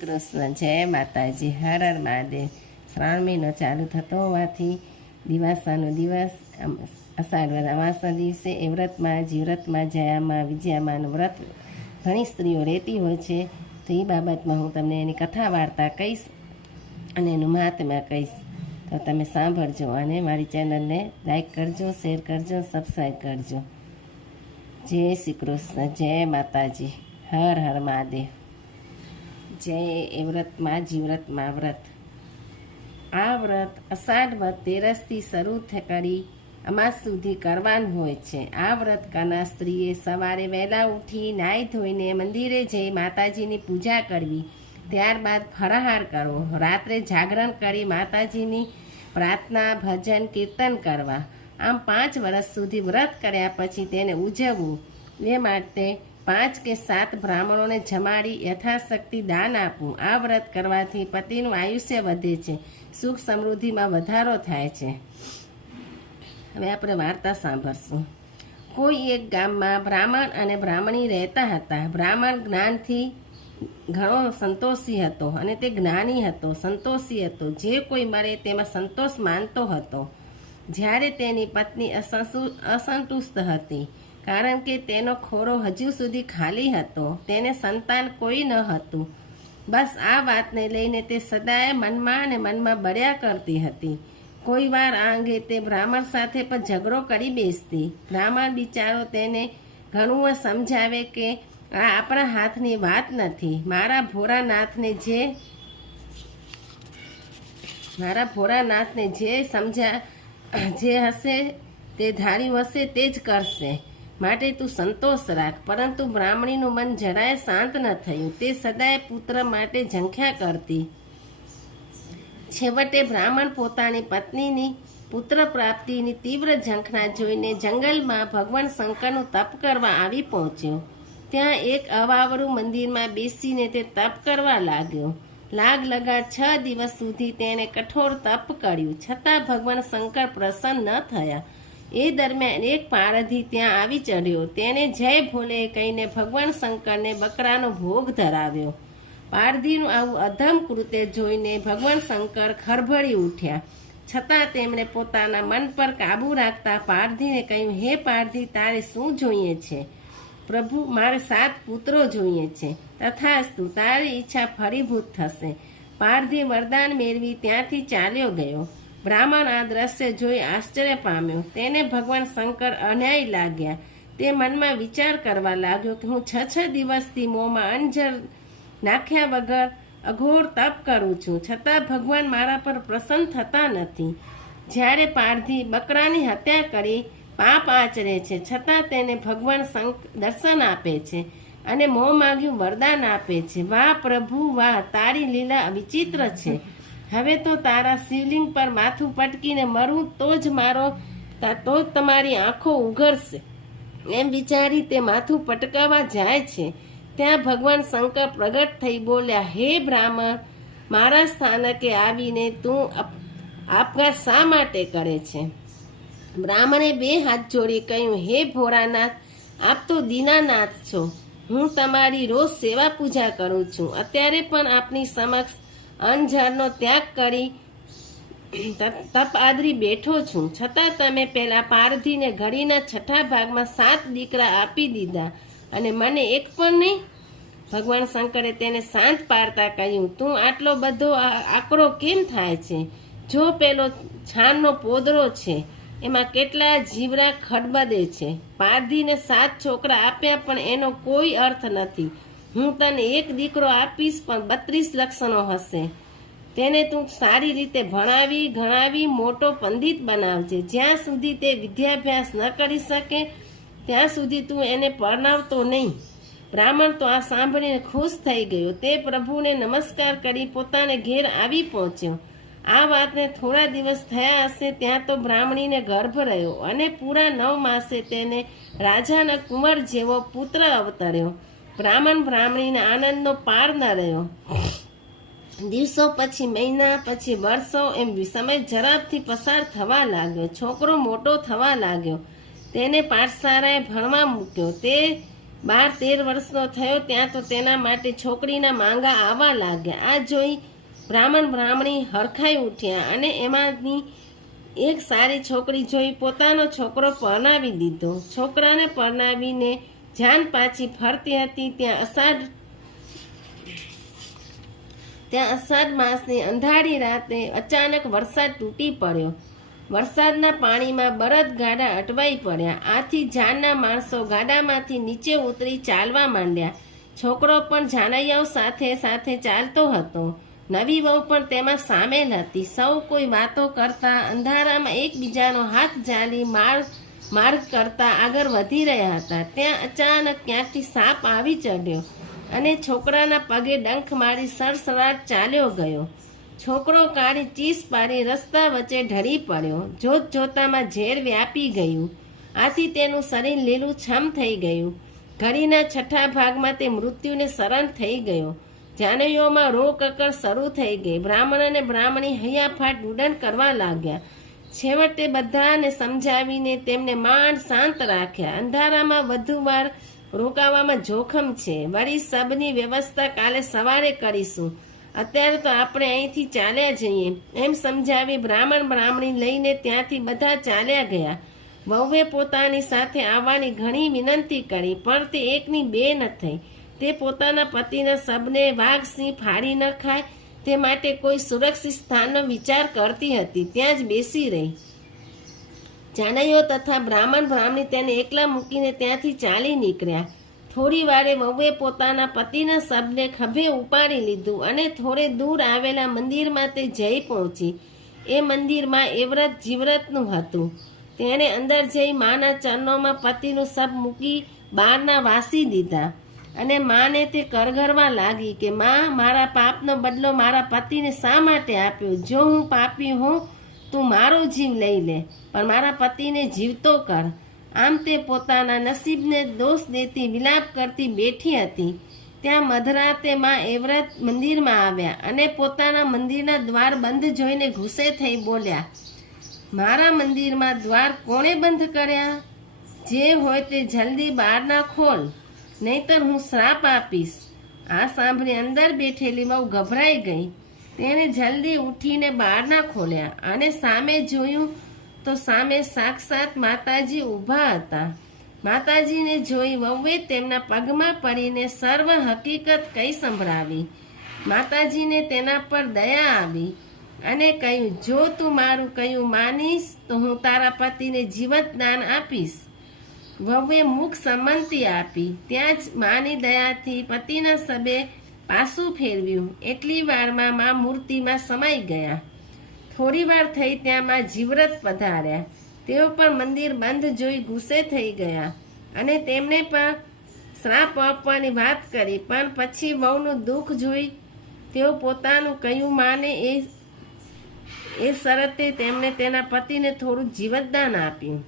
કૃષ્ણ, જય માતાજી, હર હર મહાદેવ. શ્રાવણ મહિનો ચાલુ થતો હોવાથી દિવાસાનો દિવસ અષાઢ અમાસના દિવસે એ વ્રતમાં, જીવ્રતમાં, જયામાં વિજયામાંનું વ્રત ઘણી સ્ત્રીઓ રહેતી હોય છે. તો એ બાબતમાં હું તમને એની કથા વાર્તા કહીશ અને એનું મહાત્મા કહીશ. તો તમે સાંભળજો અને મારી ચેનલને લાઈક કરજો, શેર કરજો સબસ્ક્રાઈબ કરજો. જય શ્રી કૃષ્ણ, જય માતાજી, હર હર મહાદેવ. જય એ વ્રતમાં જીવ્રતમાં વ્રત આ વ્રત અષાઢ વ્રત તેરસથી શરૂ કરી અમાસ સુધી કરવાનું હોય છે. આ વ્રત કરનાર સ્ત્રીએ સવારે વહેલા ઉઠી નાહી ધોઈને મંદિરે જઈ માતાજીની પૂજા કરવી. ત્યારબાદ ફરાહાર કરવો. રાત્રે જાગરણ કરી માતાજીની પ્રાર્થના, ભજન, કીર્તન કરવા. આમ પાંચ વર્ષ સુધી વ્રત કર્યા પછી તેને ઉજવવું. એ માટે પાંચ કે સાત બ્રાહ્મણોને જમાડી યથાશક્તિ દાન આપવું. આ વ્રત કરવાથી પતિનું આયુષ્ય વધે છે. સુખ સમૃદ્ધિમાં વધારો થાય છે. હવે આપણે વાર્તા સાંભળશું. કોઈ એક ગામમાં બ્રાહ્મણ અને બ્રાહ્મણી રહેતા હતા. બ્રાહ્મણ જ્ઞાનથી ઘણો સંતોષી હતો અને તે જ્ઞાની હતો, સંતોષી હતો. જે કોઈ મરે તેમાં સંતોષ માનતો હતો. જ્યારે તેની પત્ની અસંતુષ્ટ હતી. કારણ કે તેનો ખોરો હજુ સુધી ખાલી હતો. તેને સંતાન કોઈ ન હતું. બસ આ વાતને લઈને તે સદાય મનમાં અને મનમાં બળ્યા કરતી હતી. કોઈ વાર આ અંગે તે બ્રાહ્મણ સાથે પણ ઝઘડો કરી બેસતી. બ્રાહ્મણ બિચારો તેને ઘણું સમજાવે કે આ આપણા હાથની વાત નથી. મારા ભોરાનાથને જે મારા ભોરાનાથને જે સમજા જે હશે તે ધાર્યું હશે તે જ કરશે. માટે તું સંતોષ રાખ, પરંતુ બ્રાહ્મણીનું મન જરાય શાંત ન થયું. તે સદાય પુત્ર માટે ઝંખ્યા કરતી. છેવટે બ્રાહ્મણ પોતાની પત્નીની પુત્ર પ્રાપ્તિની તીવ્ર ઝંખના જોઈને જંગલમાં ભગવાન શંકરનું તપ કરવા આવી પહોંચ્યો. ત્યાં એક અવાવરું મંદિરમાં બેસીને તે તપ કરવા લાગ્યો. લાગ લગાડ છ દિવસ સુધી તેણે કઠોર તપ કર્યું. છતાં ભગવાન શંકર પ્રસન્ન ન થયા. એ દરમિયાન એક પારધી ત્યાં આવી ચડ્યો. તેને જય ભોલે કહીને ભગવાન શંકરને બકરાનો ભોગ ધરાવ્યો. પારધીનું આવું અધમ કૃત્ય જોઈને ભગવાન શંકર ખરભળી ઉઠ્યા. છતાં તેમણે પોતાના મન પર કાબૂ રાખતા પારધીને કહ્યું, હે પારધી, તારે શું જોઈએ છે? પ્રભુ, મારે સાત પુત્રો જોઈએ છે. તથાસ્તુ, તારી ઈચ્છા ફરીભૂત થશે. પારધી વરદાન મેળવી ત્યાંથી ચાલ્યો ગયો. બ્રાહ્મણ આ દ્રશ્ય જોઈ આશ્ચર્ય પામ્યો. તેને ભગવાન શંકર અન્યાય લાગ્યા. તે મનમાં વિચાર કરવા લાગ્યો કે હું છ છ દિવસથી મોંમાં અંજર નાખ્યા વગર અઘોર તપ કરું છું. છતાં ભગવાન મારા પર પ્રસન્ન થતા નથી. જ્યારે પારધી બકરાની હત્યા કરી, પાપ આચરે છે. છતાં તેને ભગવાન શંક દર્શન આપે છે અને મોં માગ્યું વરદાન આપે છે. વાહ પ્રભુ, વાહ! તારી લીલા વિચિત્ર છે. હવે તો તારા શિવલિંગ પર માથું પટકીને મરું તો જ મારો તો જ તમારી આંખો ઉઘડશે એમ વિચારી તે માથું પટકાવવા જાય છે. ત્યાં ભગવાન શંકર પ્રગટ થઈ બોલ્યા, હે બ્રાહ્મણ, મારા સ્થાનકે આવીને તું આપઘાત શા માટે કરે છે? બ્રાહ્મણે બે હાથ જોડી કહ્યું, હે ભોળાનાથ, આપ તો દીનાનાથ છો. હું તમારી રોજ સેવા પૂજા કરું છું. અત્યારે પણ આપની સમક્ષ અનજળનો ત્યાગ કરી તપ આદરી બેઠો છું. છતાં તમે પહેલાં પારધીને ઘડીના છઠ્ઠા ભાગમાં સાત દીકરા આપી દીધા અને મને એક પણ નહીં. ભગવાન શંકરે તેને શાંત પાડતા કહ્યું, તું આટલો બધો આકરો કેમ થાય છે? જો પેલો છાનનો પોદરો છે, એમાં કેટલા જીવરા ખડબદે છે. પારધીને સાત છોકરા આપ્યા પણ એનો કોઈ અર્થ નથી. હું તને એક દીકરો આપીશ, પણ બત્રીસ લક્ષણો હશે. તેને તું સારી રીતે ભણાવી, ગણાવી, મોટો પંડિત બનાવજે. જ્યાં સુધી તે વિદ્યાભ્યાસ ન કરી શકે, ત્યાં સુધી તું એને પરણાવતો નહીં. બ્રાહ્મણ તો આ સાંભળીને ખુશ થઈ ગયો. તે પ્રભુને નમસ્કાર કરી પોતાને ઘેર આવી પહોંચ્યો. આ વાતને થોડા દિવસ થયા હશે, ત્યાં તો બ્રાહ્મણીને ગર્ભ રહ્યો અને પૂરા નવ માસે તેને રાજાના કુંવર જેવો પુત્ર અવતર્યો. બ્રાહ્મણ, બ્રાહ્મણીને આનંદનો પાર ન રહ્યો. દિવસો પછી, મહિના પછી, વર્ષો એમ સમય ઝડપથી પસાર થવા લાગ્યો. છોકરો મોટો થવા લાગ્યો. તેને પાઠશાળાએ ભણવા મૂક્યો. તે બાર, તેર વર્ષનો થયો, ત્યાં તો તેના માટે છોકરીના માંગા આવવા લાગ્યા. આ જોઈ બ્રાહ્મણ, બ્રાહ્મણી હરખાઈ ઉઠ્યા અને એમાંની એક સારી છોકરી જોઈ પોતાનો છોકરો પરણાવી દીધો. છોકરાને પરણાવીને જાન પાછી ફરતી હતી, ત્યાં અષાઢ ત્યાં અષાઢ માસની અંધારી રાતે અચાનક વરસાદ તૂટી પડ્યો. વરસાદના પાણીમાં બળદ ગાડા અટવાઈ પડ્યા. આથી જાનના માણસો ગાડામાંથી નીચે ઉતરી ચાલવા માંડ્યા. છોકરો પણ જાનૈયાઓ સાથે સાથે ચાલતો હતો. નવી વહુ પણ તેમાં સામેલ હતી. સૌ કોઈ વાતો કરતા અંધારામાં એકબીજાનો હાથ જાલી માર માર્ગ કરતા આગળ વધી રહ્યા હતા. ત્યાં અચાનક ક્યાંકથી સાપ આવી ચડ્યો અને છોકરાના પગે ડંખ મારી સરસરાટ ચાલ્યો ગયો. છોકરો કાળી ચીસ પાડી રસ્તા વચ્ચે ઢળી પડ્યો. જોત જોતામાં ઝેર વ્યાપી ગયું. આથી તેનું શરીર લીલું છમ થઈ ગયું. ઘડીના છઠ્ઠા ભાગમાં તે મૃત્યુને શરણ થઈ ગયો. જાનૈયોમાં રોકકર શરૂ થઈ ગઈ. બ્રાહ્મણ અને બ્રાહ્મણી હૈયાફાટ ડુડન કરવા લાગ્યા. છેવટે બધાને સમજાવીને તેમને માંડ શાંત રાખ્યા. અંધારામાં વધુ વાર રોકાવામાં જોખમ છે. વળી સબની વ્યવસ્થા કાલે સવારે કરીશું. અત્યારે તો આપણે અહીંથી ચાલ્યા જઈએ. એમ સમજાવી બ્રાહ્મણ બ્રાહ્મણી લઈને ત્યાંથી બધા ચાલ્યા ગયા. વહુએ પોતાની સાથે આવવાની ઘણી વિનંતી કરી, પણ તે એકની બે ન થઈ. તે પોતાના પતિના સબને વાઘ સિંહ ફાડી ન ખાય તે માટે કોઈ સુરક્ષિત સ્થાનનો વિચાર કરતી હતી. ત્યાં જ બેસી રહી. જાનૈયો તથા બ્રાહ્મણ બ્રાહ્મણી તેને એકલા મૂકીને ત્યાંથી ચાલી નીકળ્યા. થોડી વારે વહુએ પોતાના પતિના શબને ખભે ઉપાડી લીધું અને થોડે દૂર આવેલા મંદિરમાં તે જઈ પહોંચી. એ મંદિરમાં એવ્રત જીવ્રતનું હતું. તેણે અંદર જઈ માના ચરણોમાં પતિનું શબ મૂકી બહારના વાસી દીધા. અને માને તે કરગરવા લાગી કે માં, મારા પાપનો બદલો મારા પતિને શા માટે આપ્યો? જો હું પાપી હોઉં, તું મારો જીવ લઈ લે, પણ મારા પતિને જીવતો કર. આમ તે પોતાના નસીબને દોષ દેતી વિલાપ કરતી બેઠી હતી. ત્યાં મધરાતે માં એવ્રત મંદિરમાં આવ્યા અને પોતાના મંદિરના દ્વાર બંધ જોઈને ગુસ્સે થઈ બોલ્યા, મારા મંદિરમાં દ્વાર કોણે બંધ કર્યા? જે હોય તે જલ્દી બહારના ખોલ. નહીતર હું શ્રાપ આપીશ. આ સાંભળી અંદર બેઠેલી વહુ ગભરાઈ ગઈ. તેણે જલ્દી ઉઠીને બહારના ખોલ્યા અને સામે જોયું તો સામે સાક્ષાત માતાજી ઊભા હતા. માતાજીને જોઈ વહુએ તેમના પગમાં પડીને સર્વ હકીકત કઈ સંભળાવી. માતાજીને તેના પર દયા આવી અને કહ્યું, જો તું મારું કહ્યું માનીશ તો હું તારા પતિને જીવત દાન આપીશ. વહુએ મુખ સંમતિ આપી. ત્યાં જ માની દયાથી પતિના સબે પાસું ફેરવ્યું. એટલી વારમાં મા મૂર્તિમાં સમાઈ ગયા. થોડી વાર થઈ ત્યાં માં જીવ્રત પધાર્યા. તેઓ પણ મંદિર બંધ જોઈ ગુસ્સે થઈ ગયા અને તેમણે પણ શ્રાપ આપવાની વાત કરી. પણ પછી વહુનું દુઃખ જોઈ તેઓ પોતાનું કયું માને એ એ શરતે તેમણે તેના પતિને થોડું જીવતદાન આપ્યું.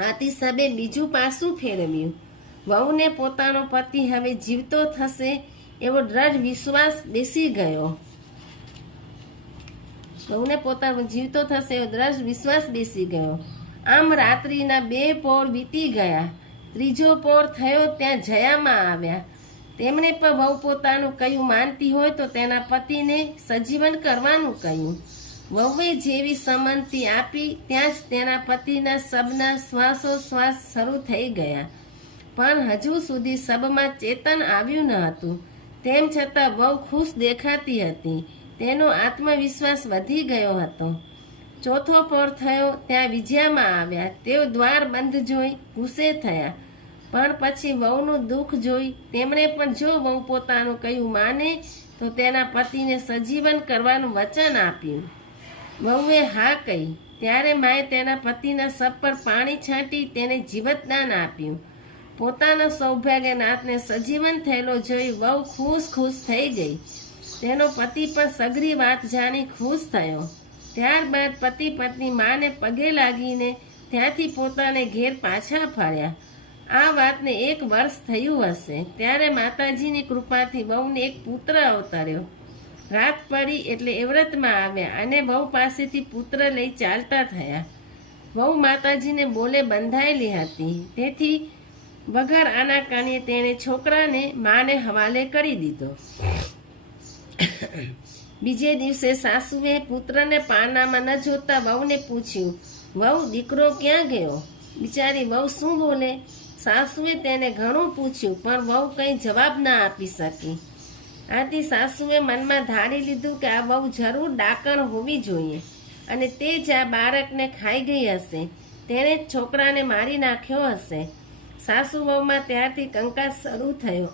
આથી સબે બીજું પાસું ફેરવ્યું. વહુને પોતાનો પતિ હવે જીવતો થશે એવો દ્રઢ વિશ્વાસ બેસી ગયો. વહુને પોતાનો જીવતો થશે એવો દ્રઢ વિશ્વાસ બેસી ગયો. આમ રાત્રિના બે પોર વીતી ગયા. ત્રીજો પોર થયો ત્યાં જયામાં આવ્યા. તેમણે પણ વહુ પોતાનું કયું માનતી હોય તો તેના પતિને સજીવન કરવાનું કહ્યું. વહુએ જેવી સંમતિ આપી, ત્યાં જ તેના પતિના સબના શ્વાસોશ્વાસ શરૂ થઈ ગયા. પણ હજુ સુધી સબમાં ચેતન આવ્યું ન હતું. તેમ છતાં વહુ ખુશ દેખાતી હતી. તેનો આત્મવિશ્વાસ વધી ગયો હતો. ચોથો પોર થયો, ત્યાં વિજયામાં આવ્યા. તેઓ દ્વાર બંધ જોઈ ગુસ્સે થયા. પણ પછી વહુનું દુઃખ જોઈ તેમણે પણ જો વહુ પોતાનું કહ્યું માને, તો તેના પતિને સજીવન કરવાનું વચન આપ્યું. વહુએ હા કહી. ત્યારે માએ તેના પતિના સપ પર પાણી છાંટી તેને જીવતદાન આપ્યું. પોતાના સૌભાગ્યનાથને સજીવન થયેલો જોઈ વહુ ખુશ ખુશ થઈ ગઈ. તેનો પતિ પણ સગરી વાત જાણી ખુશ થયો. ત્યારબાદ પતિ પત્ની માને પગે લાગીને ત્યાંથી પોતાને ઘેર પાછા ફર્યા આ વાતને એક વર્ષ થયું હશે. ત્યારે માતાજીની કૃપાથી વહુને એક પુત્ર અવતર્યો. રાત પડી એટલે એવ્રતમાં આવ્યા અને વહુ પાસેથી પુત્ર લઈ ચાલતા થયા. વહુ માતાજીને બોલે બંધાયેલી હતી. તેથી વગર આનાકાનીએ તેણે છોકરાને માને હવાલે કરી દીધો. બીજે દિવસે સાસુએ પુત્રને પાનામાં ન જોતા વહુને પૂછ્યું, વહુ, દીકરો ક્યાં ગયો? બિચારી વહુ શું બોલે? સાસુએ તેને ઘણું પૂછ્યું, પણ વહુ કંઈ જવાબ ના આપી શકી. આથી સાસુએ મનમાં ધારી લીધું કે આ વહુ જરૂર ડાકણ હોવી જોઈએ. અને તે જ આ બાળકને ખાઈ ગઈ હશે. તેણે જ છોકરાને મારી નાખ્યો હશે. સાસુ વહુમાં ત્યારથી કંકાસ શરૂ થયો.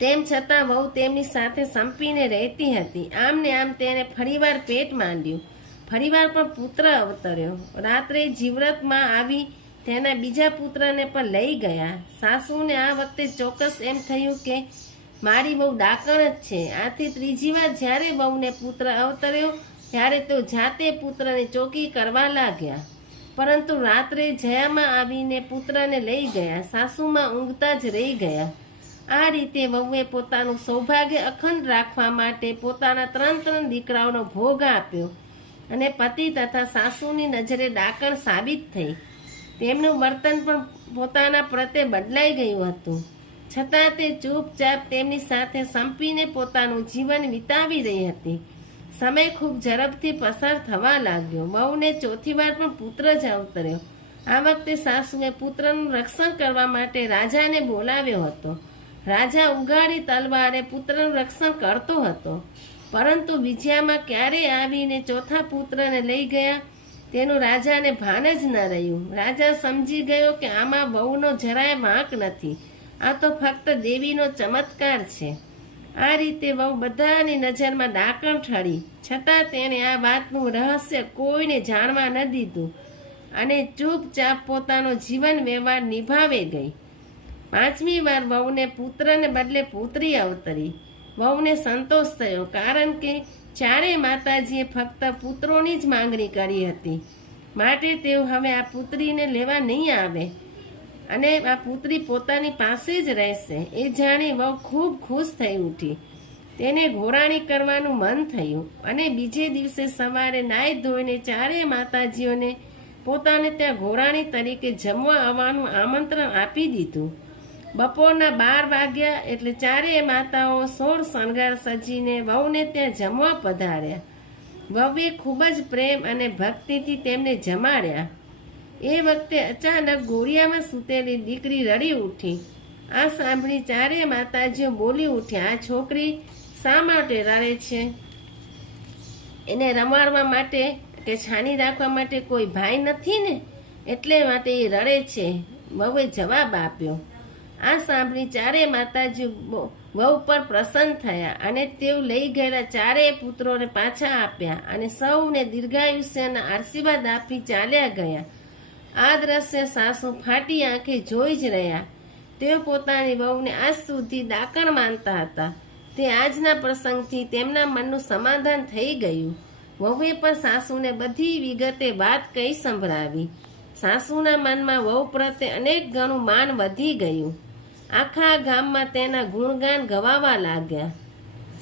તેમ છતાં વહુ તેમની સાથે સંપીને રહેતી હતી. આમ ને આમ તેણે ફરીવાર પેટ માંડ્યું. ફરીવાર પણ પુત્ર અવતર્યો. રાત્રે જીવ્રતમાં આવી તેના બીજા પુત્રને પણ લઈ ગયા. સાસુને આ વખતે ચોક્કસ એમ થયું કે મારી બહુ ડાકણ જ છે. આથી ત્રીજી વાર જ્યારે વહુને પુત્ર અવતર્યો, ત્યારે તો જાતે પુત્રને ચોકી કરવા લાગ્યા. પરંતુ રાત્રે જયામાં આવીને પુત્રને લઈ ગયા. સાસુમાં ઊંઘતા જ રહી ગયા. આ રીતે વહુએ પોતાનું સૌભાગ્ય અખંડ રાખવા માટે પોતાના ત્રણ ત્રણ દીકરાઓનો ભોગ આપ્યો અને પતિ તથા સાસુની નજરે ડાકણ સાબિત થઈ. તેમનું વર્તન પણ પોતાના પ્રત્યે બદલાઈ ગયું હતું. છતાં તે ચૂપચાપ તેમની સાથે સંપીને પોતાનું જીવન વિતાવી રહી હતી. સમય ખૂબ ઝડપથી પસાર થવા લાગ્યો. વહુને ચોથી વાર પણ પુત્ર જ અવતર્યો. આ વખતે સાસુએ પુત્રનું રક્ષણ કરવા માટે રાજાને બોલાવ્યો હતો. રાજા ઉગાડી તલવારે પુત્રનું રક્ષણ કરતો હતો. પરંતુ વિજયામાં ક્યારે આવીને ચોથા પુત્રને લઈ ગયા? તેનું રાજાને ભાન જ ન રહ્યું. રાજા સમજી ગયો કે આમાં વહુનો જરાય વાંક નથી. આ તો ફક્ત દેવીનો ચમત્કાર છે. આ રીતે વહુ બધાની નજરમાં ડાકણ ઠળી. છતાં તેણે આ વાતનું રહસ્ય કોઈને જાણવા ન દીધું અને ચૂપચાપ પોતાનો જીવન વ્યવહાર નિભાવે ગઈ. પાંચમી વાર વહુને પુત્રને બદલે પુત્રી અવતરી. વહુને સંતોષ થયો કારણ કે ચારે માતાજીએ ફક્ત પુત્રોની જ માંગણી કરી હતી. માટે તેઓ હવે આ પુત્રીને લેવા નહીં આવે. અને આ પુત્રી પોતાની પાસે જ રહેશે. એ જાણી વહુ ખૂબ ખુશ થઈ ઉઠી. તેને ઘોરાણી કરવાનું મન થયું અને બીજે દિવસે સવારે નાય ધોઈને ચારેય માતાજીઓને પોતાને ત્યાં ઘોરાણી તરીકે જમવા આવવાનું આમંત્રણ આપી દીધું. બપોરના બાર વાગ્યા એટલે ચારેય માતાઓ સોળ શણગાર સજીને વહુને ત્યાં જમવા પધાર્યા. વહુએ ખૂબ જ પ્રેમ અને ભક્તિથી તેમને જમાડ્યા. એ વખતે અચાનક ગોળિયામાં સૂતેલી દીકરી રડી ઉઠી. આ સાંભળી ચારે માતાજીઓ બોલી ઉઠ્યા, આ છોકરી શા માટે રડે છે? એને રમાડવા માટે કે છાની રાખવા માટે કોઈ ભાઈ નથી ને? એટલે માટે એ રડે છે. વહુએ જવાબ આપ્યો. આ સાંભળી ચારે માતાજી વહુ પર પ્રસન્ન થયા અને તેઓ લઈ ગયેલા ચારેય પુત્રોને પાછા આપ્યા અને સૌને દીર્ઘાયુષ્યના આશીર્વાદ આપી ચાલ્યા ગયા. આ દ્રશ્ય સાસુ ફાટી આંખે જોઈ જ રહ્યા. તેઓ પોતાની વહુને આજ સુધી ડાકણ માનતા હતા. તે આજના પ્રસંગથી તેમના મનનું સમાધાન થઈ ગયું. વહુએ પણ સાસુને બધી વિગતે વાત કહી સંભળાવી. સાસુના મનમાં વહુ પ્રત્યે અનેક ગણું માન વધી ગયું. આખા ગામમાં તેના ગુણગાન ગવાવા લાગ્યા.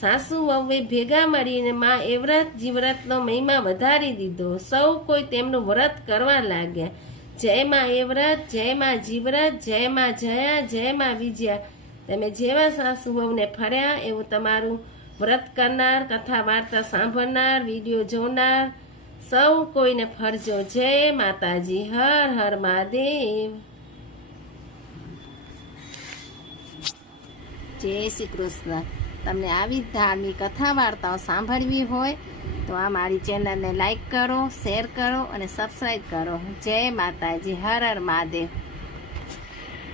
સાસુ વહુએ ભેગા મળીને માં એવ્રત જીવ્રતનો મહિમા વધારી દીધો. સૌ કોઈ તેમનું વ્રત કરવા લાગ્યા. જય માં એવ્રત જય માં જીવ્રત જય માં જયા જય માં વિજયા. તમે જેવા સાસુ વહુને ફર્યા એવું તમારું વ્રત કરનાર, કથા વાર્તા સાંભળનાર, વીડિયો જોનાર, સૌ કોઈને ફરજો. જય માતાજી, હર હર મહાદેવ. જય શ્રી કૃષ્ણ. તમને આવી ધાર્મિક કથા વાર્તાઓ સાંભળવી હોય તો આ મારી ચેનલને લાઈક કરો, શેર કરો અને સબસ્ક્રાઈબ કરો. જય માતાજી, હર હર મહાદેવ.